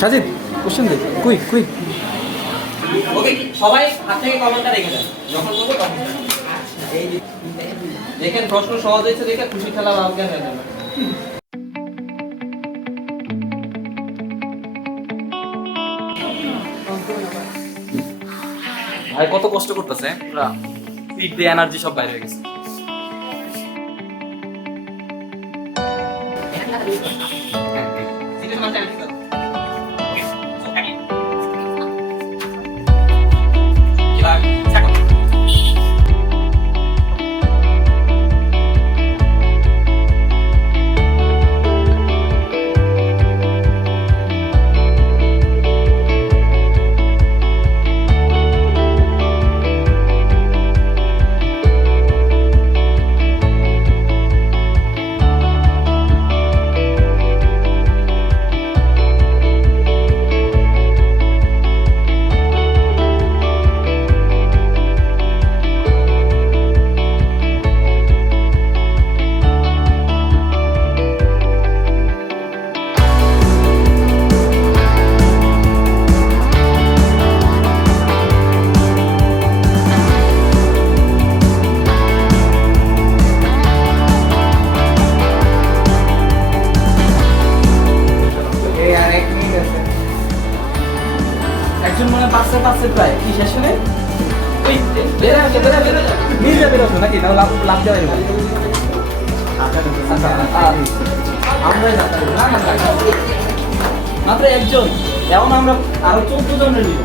Sajid question দে, quick quick. ওকে, সবাই হাত থেকে কমেন্টটা রেখে দেন, যখন বলবো তখন এই যে দেখেন প্রশ্ন সহজ হয়েছে দেখে খুশি খেলা বা অজ্ঞান হয়ে যাবে। ভাই কত কষ্ট করতেছে, পুরা পিট দিয়ে এনার্জি সব বাইরে হয়ে গেছে। একজন মনে হয় পাশে পাশে প্রায় কি শেষ হলে ওই বেরা বেরা নিজে বেরোছো নাকি না লাভ লাভ দেওয়া যাবে। আমরাই মাত্র একজন, এখন আমরা আরো 14 জনের নিব।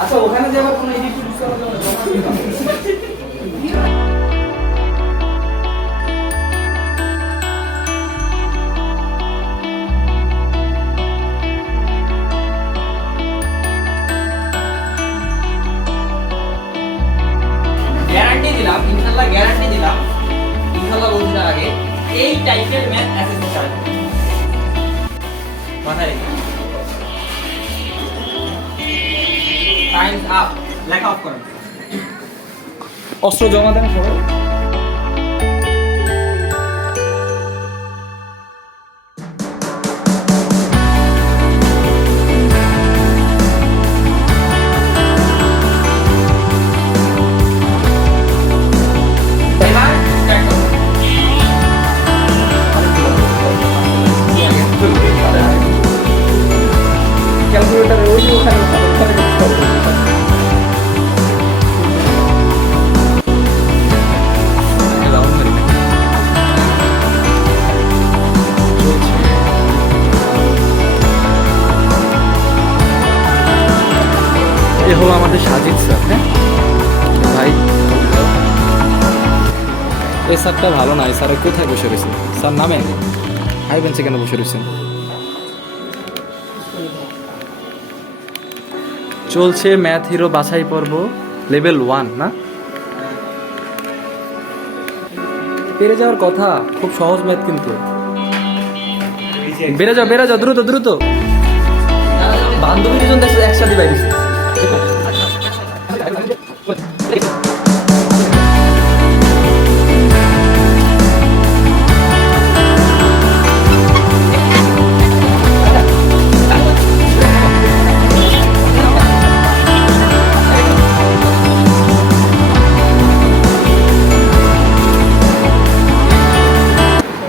আচ্ছা ওখানে যে আবার কোনো এডিট গ্যারান্টি দিলাম, ইনশাআল্লাহ গ্যারান্টি দিলাম, ইনশাআল্লাহ বলছি তার আগে এই টাইপের ম্যাথ অ্যাসেসমেন্ট চালাতে মাথায় রেখে টাইমস আপ লেখা অফ করেন। অস্ত্র জমা দেন সবাই। এবার স্টার্ট করুন। ক্যালকুলেটরে ওই যে ওখানে এ হলো আমাদের সাজিদ স্যার। হ্যাঁ ভাই, এই স্যারটা ভালো না। এই স্যার কোথায় বসে রয়েছেন? স্যার নামে হাই বেঞ্চে কেন বসে রয়েছেন? চলছে ম্যাথ হিরো বাছাই পর্ব লেভেল 1 না? পেরে যাওয়ার কথা, খুব সহজ ম্যাথ কিন্তু। বেড়ে যাও দ্রুত দ্রুত। বান্ধবী দুজন দেখছো একসাথে বাইরে।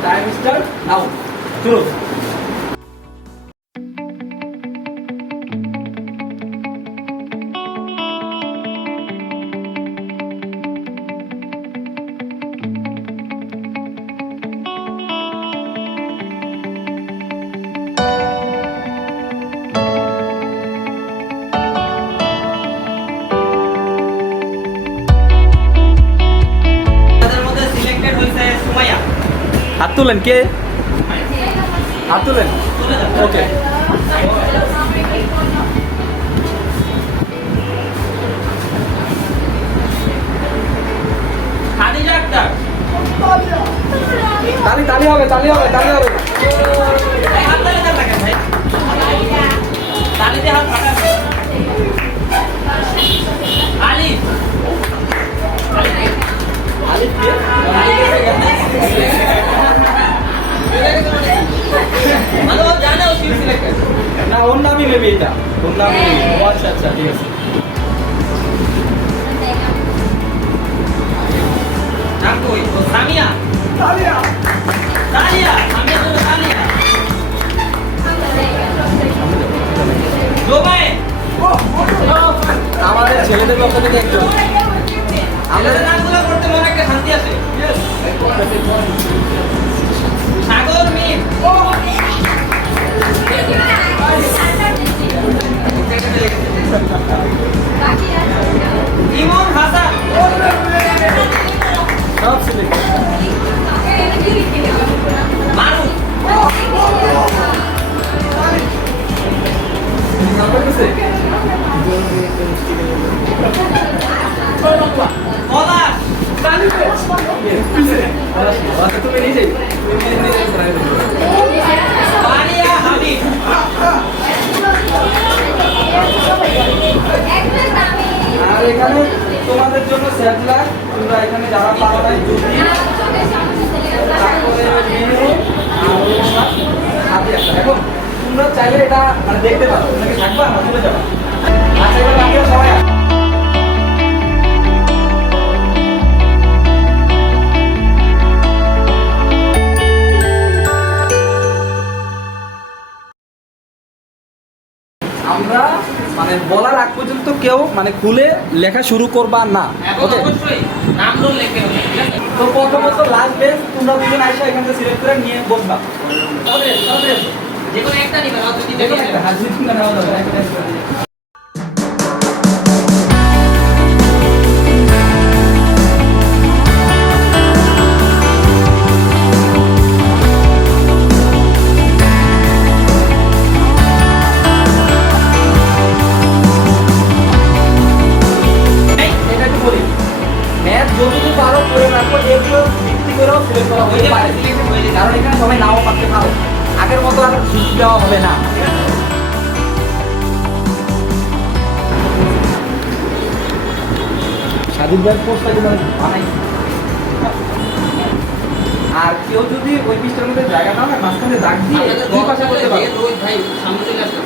টাইম স্টার্ট নাও, শুরু। তাদের মধ্যে সিলেক্টেড হয়েছে সুমাইয়া। হাত তুলেন, কে হাত তুলেন? ওকে, খাদিজা আক্তার। তালি তালি হবে, তালি হবে, তালি হবে। এই হাত তালি দেন না কেন ভাই? তালি দিয়ে হাত ফাটান। আলিফ। আলিফ কে? আলিফ কে? এইটা তোর নাম ও আচ্ছা আচ্ছা ঠিক আছে নাম কই ও সামিয়া তালিয়া তালিয়া সামিয়া তো তালিয়া জোবাই আমাদের ছেলেদের পক্ষ থেকে একজন আমাদের নামগুলো করতে মনে একটা শান্তি আছে সাগর মিম ইমন হাসান সব সিলেক্ট মারুফ নাম্বার দিছে পলাশ আচ্ছা তুমি নিজেই মারিয়া হাবিব আর এখানে তোমাদের জন্য স্যাটেলাইট তোমরা এখানে যারা পারো নাই জুটি তারপরে মেনু আর হাতে একটা এখন তোমরা চাইলে এটা মানে দেখতে পারো তোমরা কি থাকবা না চলে যাবা আচ্ছা এবার বাকিরা সবাই আমরা মানে বলার আগ পর্যন্ত কেউ মানে খুলে লেখা শুরু করবা না এবং ওকে অবশ্যই নাম নোট লিখতে হবে ঠিক আছে তো প্রথমত লাস্ট বেঞ্চ তোমরা দুজন আইসা এখান থেকে সিলেক্ট করে নিয়ে বসবা যে কোনো একটা নিবেন আর দুটি দেখো দেখে একটা হাজির তোমরা নেওয়া যাবে একটা এটা একটু বলি ম্যাথ যতটুকু পারো করে রাখো এগুলো ভিত্তি করেও সিলেক্ট করা হতে পারে কারণ এখানে সবাই নাও পারতে পারো আগের মতো আর সুযোগ দেওয়া হবে না স্বাধীন ব্যাংক পোস্টটা কিন্তু আমি বানাই আর কেউ যদি ওই পিসটার মধ্যে জায়গা না হয় মাঝখানে দাগ দিয়ে দুই পাশে করতে পারো রোহিত ভাই সামনে চলে আসবে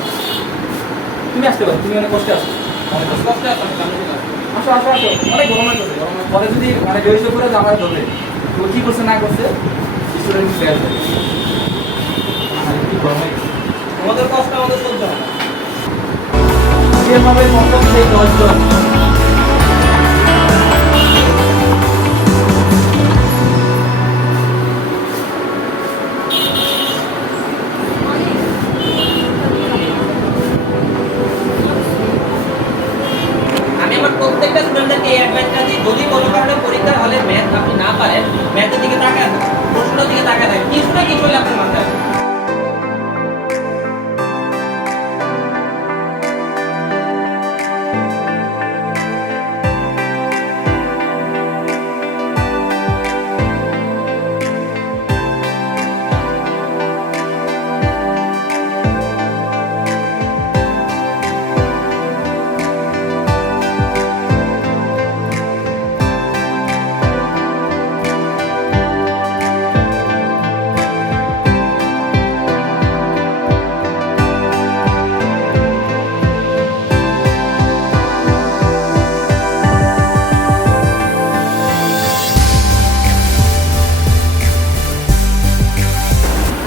তুমি আসতে পারো তুমি অনেক কষ্টে আসো অনেক কষ্ট কষ্ট আছে সামনে চলে আসবে আসো আসো আসো অনেক গরম লাগছে পরে যদি মানে বেরোসে করে আমার ধরবে তো কি করছে না করছে স্টুডেন্ট ফেয়ার হবে আর কি গরম লাগে আমাদের কষ্ট আমাদের সহ্য হয় না যেভাবে প্রথম সেই 10 জন আমি আমার প্রত্যেকটা স্টুডেন্টকে এই অ্যাডভাইসটা দিই যদি কোনো কারণে পরীক্ষার হলে ম্যাথ আপনি না পারেন ম্যাথের দিকে তাকায় থাকুন প্রশ্নের দিকে তাকায় থাকুন কিছু না কিছু হলে আপনার মাথায় আসবে।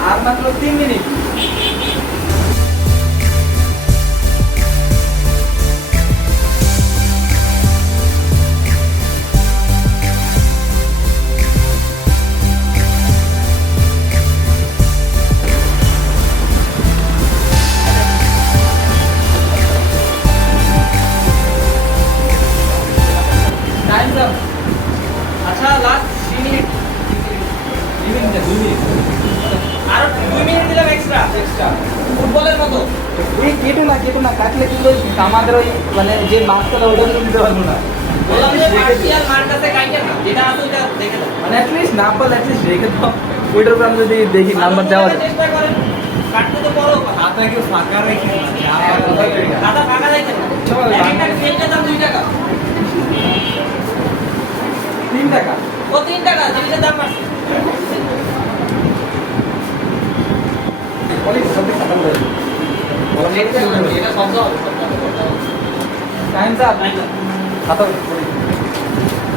আর মাত্র 3 মিনিট টাইম আপ আচ্ছা লাস্ট 3 মিনিট 2 মিনিট আর 2 মিনিট দিলাম এক্সট্রা এক্সট্রা ফুটবলের মতো এই কেটে না কাটলে কিন্তু আমাদের ওই মানে যে মার্কটা ওটা কিন্তু দিতে পারবো না বললাম যে পার্সিয়াল মার্ক আছে কাইটেন না যেটা আছে ওটা দেখে দাও মানে অ্যাটলিস্ট নাম্বার অ্যাটলিস্ট রেখে দাও ওইটার উপর আমরা যদি দেখি নাম্বার দেওয়া যায় চেষ্টা করেন কাটতে তো বড় কথা আপনাকে ফাঁকা রেখে দাদা টাকা রাখেন না চল, একটা পেনটার দাম 2 টাকা 3 টাকা ও 3 টাকা জিনিসের দাম আছে অনেক সবই খারাপ হয়ে এটা শব্দ হবে, শব্দ হবে। Times up. খাতা বলি।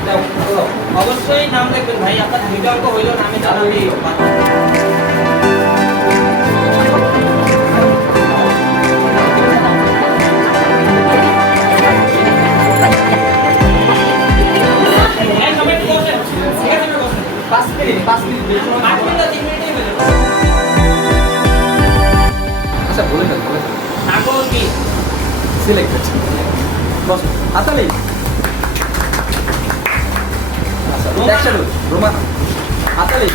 যাও, চলো। অবশ্যই নাম দেখবেন ভাই, আপনার দুইটা অঙ্ক হইলো নামে জানাবি। এই সবাই একটু বসেন। ঠিক আছে, একটু বসেন। 5 মিনিট, 5 মিনিট। বেশি সময় 5 লাগবে মিনিট না। বা 3 মিনিটেই হয়ে যাবে। আচ্ছা, বলে ফেল, বলে ফেল। নাগর কি? সিলেক্টেড। বস, হাতালি। আচ্ছা, দেখছেন রোমান। হাতালি।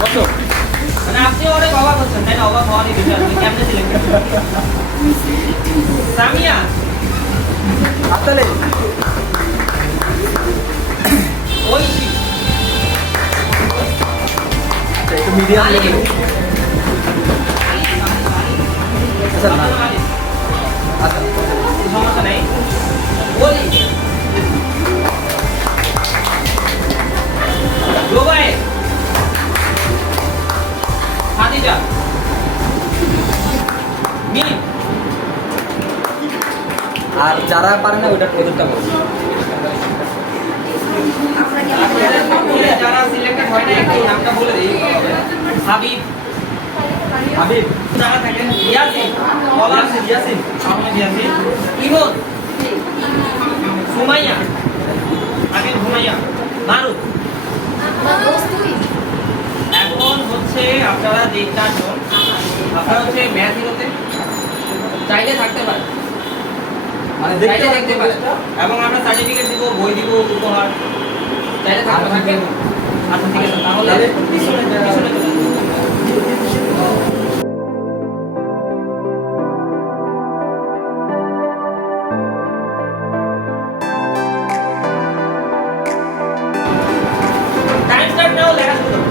বসো। মানে আপনি অনেক অবাক হচ্ছেন, তাই না? অবাক হওয়ারই বিষয় আছে। কেমনে সিলেক্ট করবেন? সামিয়া, হাতালি। ঐশী, আচ্ছা, একটু মিডিয়াম আলী, লেভেল। আচ্ছা, না। আলী, আচ্ছা, সমস্যা নেই। বলি রোবায়ে, খাদিজা, মিম। আর যারা পারে না ওইটা ওদেরটা বলো। যারা সিলেক্টেড হয় না একটু নামটা বলে দিই। হাবিব, হাবিব, যারা থাকেন ইয়াসিন, পলাশ, ইয়াসিন, আহমেদ ইয়াসিন, ইমন, সুমাইয়া, আগে ঘুমাইয়া, মারুফ। এখন হচ্ছে আপনারা যে চারজন, আপনারা হচ্ছে ম্যাথ হিরোতে চাইলে থাকতে পারেন, মানে চাইলে দেখতে পারেন, চেষ্টা। এবং আমরা সার্টিফিকেট দিব, বই দিব, উপহার চাইলে থাকতে থাকবেন। আচ্ছা ঠিক আছে, তাহলে তাহলে পিছনে যারা- পিছনে চলে যান। টাইম স্টার্ট নাও, লেখা শুরু করো।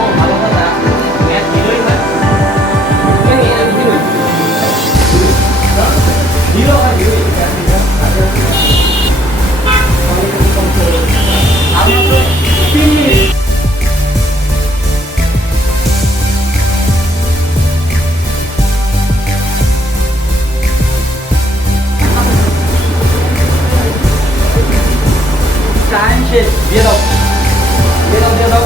ও ভালো কথা, ম্যাথ হিরোই হয়। হিরো আর হিরোইন। আর মাত্র 3 মিনিট। টাইম শেষ, দিয়ে দাও, দিয়ে দাও, দিয়ে দাও।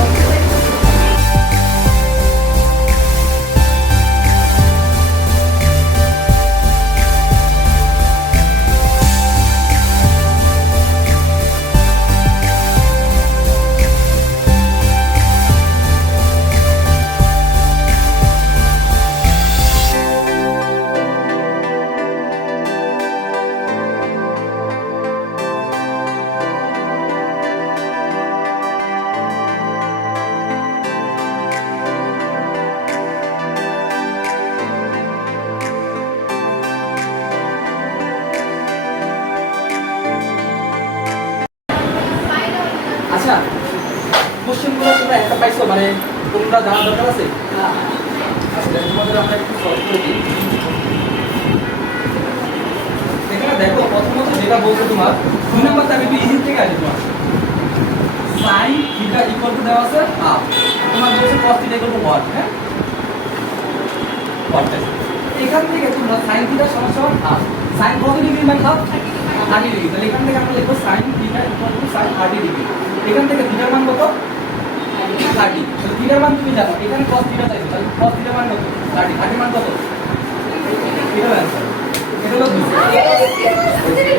আচ্ছা, কোশ্চেনগুলো তোমরা একটা পাইছো, মানে তোমরা জানার দরকার আছে? আচ্ছা, তোমাদের আমরা একটু সলভ করে দিই। এখানে দেখো, প্রথমত যেটা বলছো তোমার 2 নাম্বারটা আমি একটু ইজি থেকে আসি তোমার। sin থিটা ইকুয়াল টু দেওয়া আছে হাফ। তোমার বলছে cos থিটা ইকুয়াল টু 1, হ্যাঁ? 1 এখান থেকে তোমরা sin থিটা সমান সমান হাফ। sin কত ডিগ্রি মান হাফ? 30 ডিগ্রি। তাহলে এখান থেকে আমরা লিখবো sin theta equal to sin 30 degree. এখান থেকে থিটার মান কত? 30। তাহলে থিটার মান তুমি জানো, এখানে cos থিটা চাইছো, তাহলে cos থিটার মান কত? 30। 30 মান কত? এটাও অ্যান্সার। এটা হলো 2।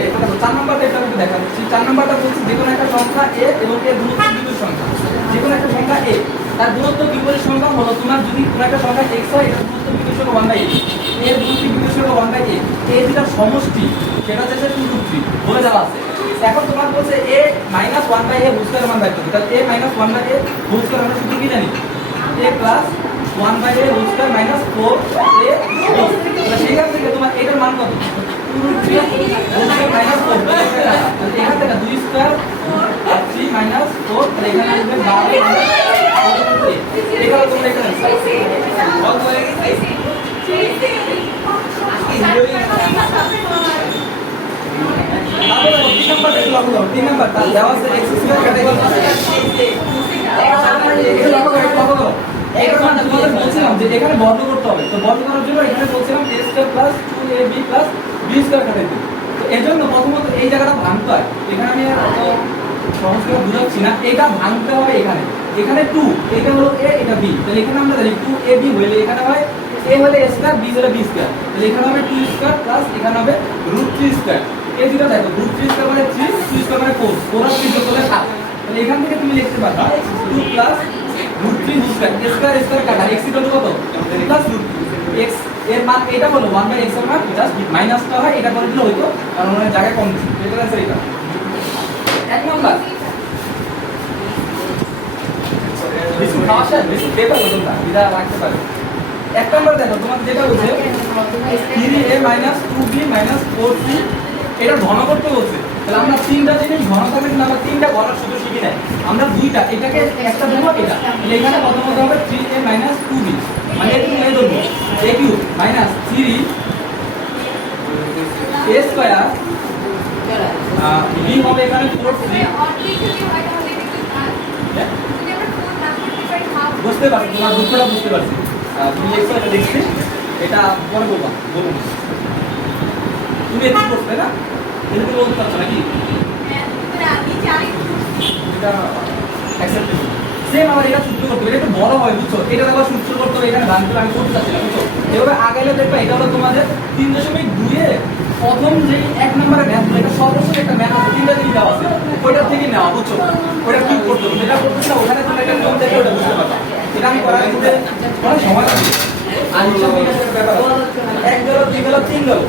এটা 4 নাম্বারটা এটা আমি দেখাচ্ছি। 4 নাম্বারটা বলছি যে কোনো একটা সংখ্যা a এবং a দূরত্ব বিপরীত সংখ্যা। যে কোনো একটা সংখ্যা a, তার দূরত্ব বিপরীত সংখ্যা হলো তোমার যদি কোনো একটা সংখ্যা x হয়, এর দূরত্ব বিপরীত সংখ্যা 1/a, এর দূরত্ব বিপরীত সংখ্যা 1/a, a যেটা সমষ্টি সেটা হচ্ছে 2 2 3 বলে দেওয়া আছে। এখন তোমার বলছে a - 1/a হোল স্কয়ার মান বাইর করতে। তাহলে a - 1/a হোল স্কয়ার আমরা সূত্র কি জানি? a + 1/a whole square minus 4a তাহলে সেখান থেকে তোমার এটার মান কত √3 হোল স্কয়ার মাইনাস 4 তাহলে এখান থেকে 2 স্কয়ার 3 মাইনাস 4 তাহলে এখানে আসবে 12 এখানে তোমরা এখানে বল হয়ে গেছে তিন নাম্বার তার দেওয়া আছে x স্কয়ার ক্যাটাগরি বলছিলাম যে এখানে বর্গ করতে হবে তো বর্গ করার জন্য এখানে বলছিলাম a square plus 2ab plus b square কাটাইতে তো এর জন্য প্রথমত এই জায়গাটা ভাঙতে হয় এখানে আমি সহজ করে বুঝাচ্ছি না এটা ভাঙতে হবে এখানে এখানে 2 এটা হলো a এটা b তাহলে এখানে আমরা জানি 2ab হইলে এখানে হয় a হলে a স্কয়ার b হলে b স্কয়ার তাহলে এখানে হবে 2 স্কয়ার প্লাস এখানে হবে √3 স্কয়ার এই দুটো দেখো √3 স্কয়ার মানে 3 2 স্কয়ার মানে 4 4 আর 3 যোগ করলে 7 তাহলে এখান থেকে তুমি লিখতে পারবা 2 প্লাস √3 স্কয়ার স্কয়ার স্কয়ার কাটা x ইকুয়াল টু কত প্লাস x এর মান এটা হলো 1/x এর মান জাস্ট মাইনাসটা হয় এটা করে দিলে হইতো কারণ ওখানে জায়গা কম ছিল এটা আছে এটা এক নাম্বার বেশি খাওয়া শেষ বেশি পেপার হতো না এটা রাখতে পারো এক নাম্বার দেখো তোমার যেটা হচ্ছে 3a 2b 4c এটা ঘন করতে বলছে তাহলে আমরা তিনটা জিনিস ঘন করতে কিন্তু আমরা তিনটা ঘনের সূত্র শিখি নাই আমরা দুইটা এটাকে একটা দেবো এটা তাহলে এখানে প্রথমত হবে 3a 2b মানে এটা নিয়ে দেবো a cube 3 a square b হবে এখানে 4c বুঝতে পারছি তোমার দুঃখটা বুঝতে পারছি তুমি লিখছো এটা লিখছি এটা পরে বলবা বলুন তুমি এদিকে করতে না এদিকে বলতে পারছো নাকি এটা অ্যাকসেপ্টেবল সেম আমার এটা সূত্র করতে হবে এটা একটু বড় হয় বুঝছো এটা আবার সূত্র করতে হবে এখানে ভাঙতে আমি করতে চাচ্ছি না বুঝছো এভাবে আগাইলে দেখবে এটা হলো তোমাদের 3.2 এ প্রথম যে এক নম্বরে ম্যাথ এটা সর্বশেষ একটা ম্যাথ আছে তিনটা জিনিস দেওয়া আছে ওইটা থেকে নেওয়া বুঝছো ওটা কি করতে হবে যেটা করতে না ওখানে তুমি একটা নিয়ম দেখে ওটা বুঝতে পারবে এটা আমি করার মধ্যে অনেক সময় লাগে আর হিসাব নিকাশের ব্যাপার এক গেল দুই গেল তিন গেল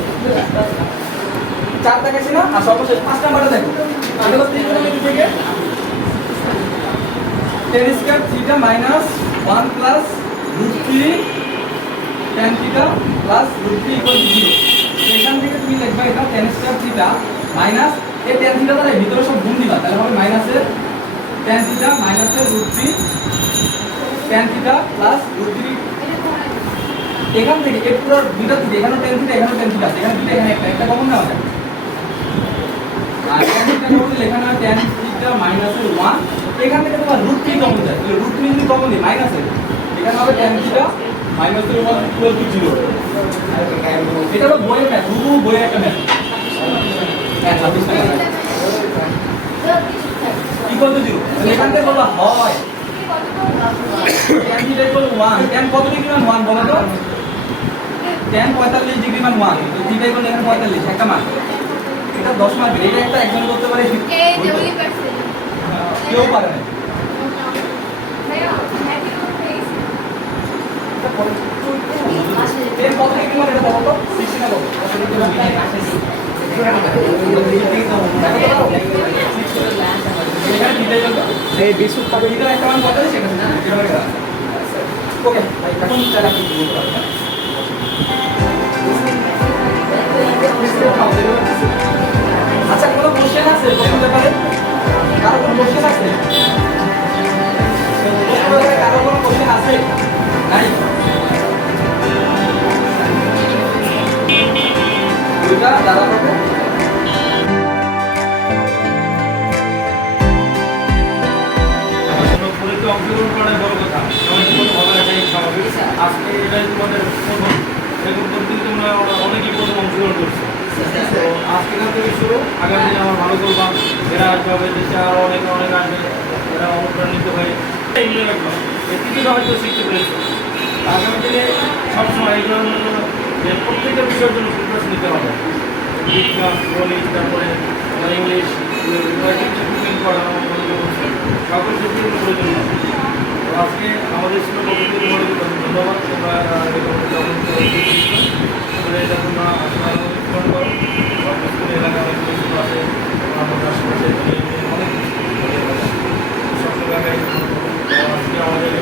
চার দেখাচ্ছি না আর সর্বশেষ 5 নাম্বারটা দেখো আগের ত্রিকোণমিতি থেকে tan square theta minus 1 plus √3 tan theta plus √3 equal to 0 এখান থেকে তুমি লিখবা এটা tan স্কয়ার থিটা মাইনাস এই tan থিটা তাহলে ভিতরে সব গুণ দিবা তাহলে হবে মাইনাসের tan থিটা মাইনাসের √3 tan থিটা প্লাস √3 এখান থেকে এই পুরো দুইটা থেকে এখানে tan থিটা এখানে tan থিটা এখানে দুইটা এখানে একটা কমন নেওয়া যায় আর tan থিটা করতে লেখানো হয় tan থিটা মাইনাসের 1 এখান থেকে তোমার √3 কমন যায় তাহলে √3 যদি কমন দিই মাইনাসের এখানে হবে tan থিটা মাইনাসের 1 ইকুয়াল টু 0 এটা হলো বইয়ের ম্যাথ রুবু বইয়ের একটা ম্যাথ হ্যাঁ 26 টাকা ইকুয়াল টু 0 তাহলে এখান থেকে বলা হয় tan theta equal to 1 tan কত ডিগ্রি মান 1 বলো তো tan 45 ডিগ্রি মান 1 তো থিটা ইকুয়াল এখানে 45 একটা মান এটা 10 মার্কের এটা একটা একজন করতে পারে কেউ পারে না এর কত ডিগ্রি মান এটা বলো তো 60 না বলো এখানে থিটা ইকুয়াল এই বিশুদ্ধ পাবে এটা একটা মান কত সেটা ওকে এখন চালা কি বলতে পারবে আচ্ছা কোনো কোশ্চেন আছে কোন ব্যাপারে কারো কোনো কোশ্চেন আছে কারো কোনো কোশ্চেন আছে নাই দুইটা দাদা পাবে অংশগ্রহণ করার বড় কথা ভালো লাগে স্বাভাবিক আজকে এটাই তোমাদের প্রথম এরকম করতে তোমরা অনেকেই প্রথম অংশগ্রহণ করছো তো আজকে থেকে শুরু আগামী দিনে আমার ভালো করবা এরা আসবে হবে দেশে আরও অনেক আসবে এরা অনুপ্রাণিত হয়ে এগুলো রাখবো এটিকে হয়তো শিখতে পেরেছো আগামী দিনে সবসময় এগুলো যে প্রত্যেকটা বিষয়ের জন্য প্রিপারেশন নিতে হবে বিজ্ঞান গণিত তারপরে ইংলিশ পড়ানো সকল ক্ষেত্রে প্রয়োজন তো আজকে আমাদের ছিল ধন্যবাদ তোমরা এটা তোমরা এলাকায় অনেক কিছু আছে আমাদের আশেপাশে অনেক সব জায়গায় আজকে আমাদের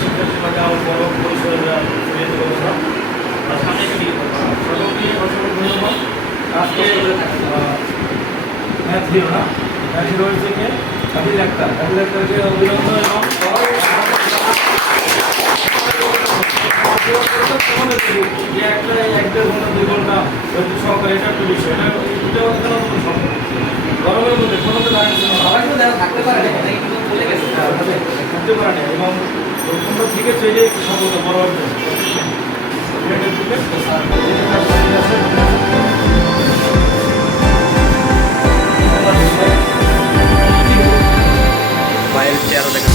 শিক্ষা সেবাকে আরও বড় পরিসর ম্যাথ হিরো না, ম্যাথ হিরো হচ্ছে কে? কাবিল আক্তার। কাবিল আক্তারকে অভিনন্দন এবং যে একটা 1-1.5 ঘন্টা 2 ঘন্টা সহকারে এটা একটা বিষয়, এটাও এখানে কোনো সম্ভব গরমের মধ্যে কোনো তো দাঁড়িয়ে সবাই কিন্তু দেখা থাকতে পারে না, অনেকে কিন্তু চলে গেছে। থাকতে পারে না এবং তোমরা ঠিক আছে, এই যে সফলতা বড় অর্জন বাইরের চেয়ারও দেখা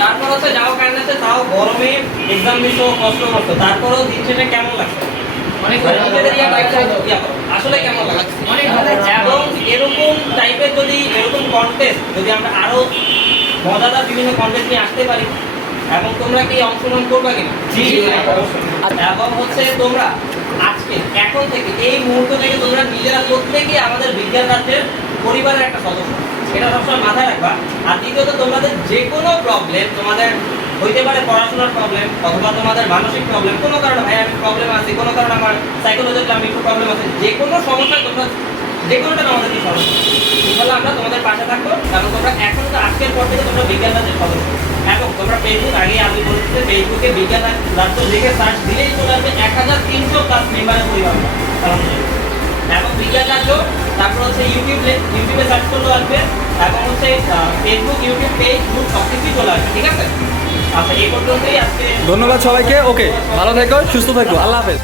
তারপর হচ্ছে যাও কারণে তাও গরমে এক্সাম দিতে কষ্ট করতো, তারপরেও দিন শেষে কেমন লাগছে? অনেক আসলে কেমন লাগছে অনেক ভালো। এবং এরকম টাইপের যদি এরকম কন্টেস্ট যদি আমরা আরো মজাদার বিভিন্ন কন্টেস্ট নিয়ে আসতে পারি, এবং তোমরা কি অংশগ্রহণ করবে কিনা? এবং হচ্ছে তোমরা আজকে এখন থেকে এই মুহূর্ত থেকে তোমরা নিজেরা প্রত্যেকেই আমাদের বিজ্ঞান রাজ্যের পরিবারের একটা সদস্য, এটা সবসময় মাথায় রাখবা। আর দ্বিতীয়ত তোমাদের যে কোনো প্রবলেম তোমাদের হইতে পারে, পড়াশোনার প্রবলেম অথবা তোমাদের মানসিক প্রবলেম, কোনো কারণে ভাই আমি প্রবলেম আছে, কোনো কারণে আমার সাইকোলজিক্যাল আমি একটু প্রবলেম আছে, যে কোনো সমস্যা তোমরা যে কোনোটা আমাদেরকে সমাধান ইনশাআল্লাহ আমরা তোমাদের পাশে থাকবো। কারণ তোমরা এখন তো আজকের পর থেকে তোমরা বিজ্ঞান রাজ্যের সদস্য, এবং তোমরা ফেসবুক আগে আমি বলেছি ফেসবুকে বিজ্ঞান রাজ্য লিখে সার্চ দিলেই চলে আসবে 1300+ মেম্বারের পরিবার আলহামদুলিল্লাহ। এবং বিজ্ঞান রাজ্য, তারপর হচ্ছে ইউটিউবে সার্চ করলেও আসবে, এবং হচ্ছে ফেসবুক, ইউটিউব পেজ, গ্রুপ সব কিছুই চলে আসবে, ঠিক আছে? আচ্ছা, এই পর্যন্তই আজকে। ধন্যবাদ সবাইকে। ওকে, ভালো থেকো, সুস্থ থাকো, আল্লাহ হাফেজ।